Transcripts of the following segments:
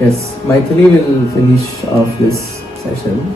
Yes, Maithili will finish off this session.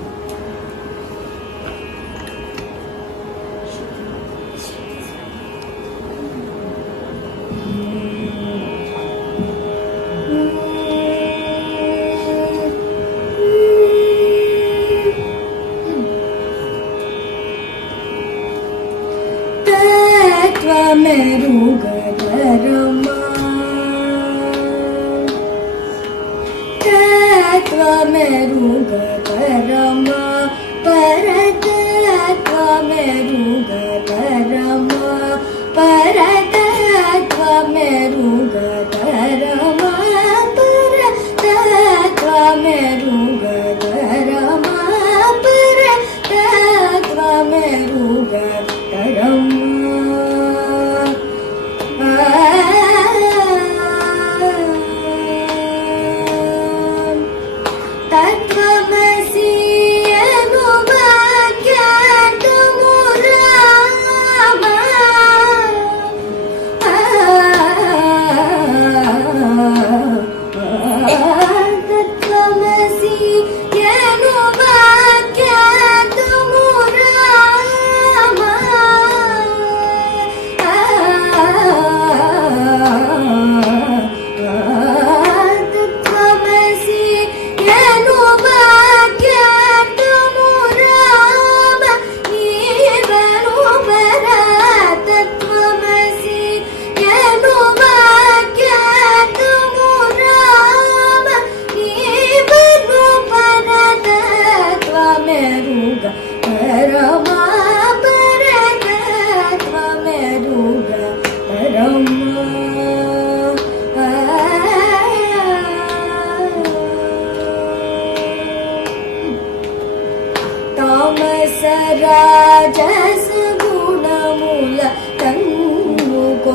राजस गुणमूल तन्नुकोळ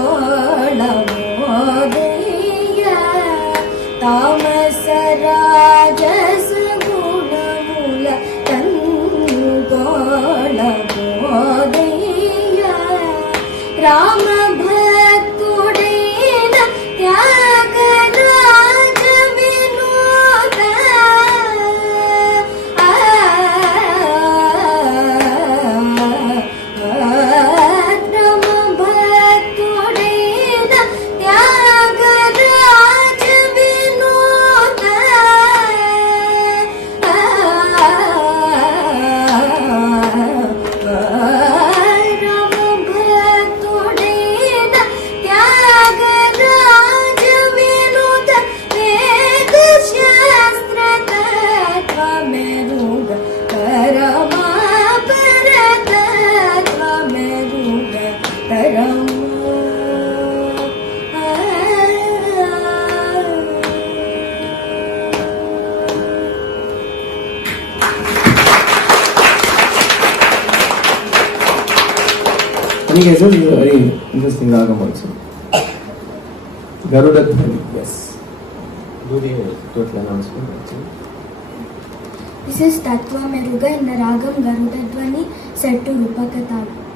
मोदय तामस राजस गुणमूल तन्नुकोळ मोदय Ram भक्तुडेन Tyagaraja Vinod I think it's a very interesting ragam also. Garuda Dhwani, yes. Do the total announcement actually. This is Tattva Meruga in the ragam Garuda Dhwani set to Rupaka Talu.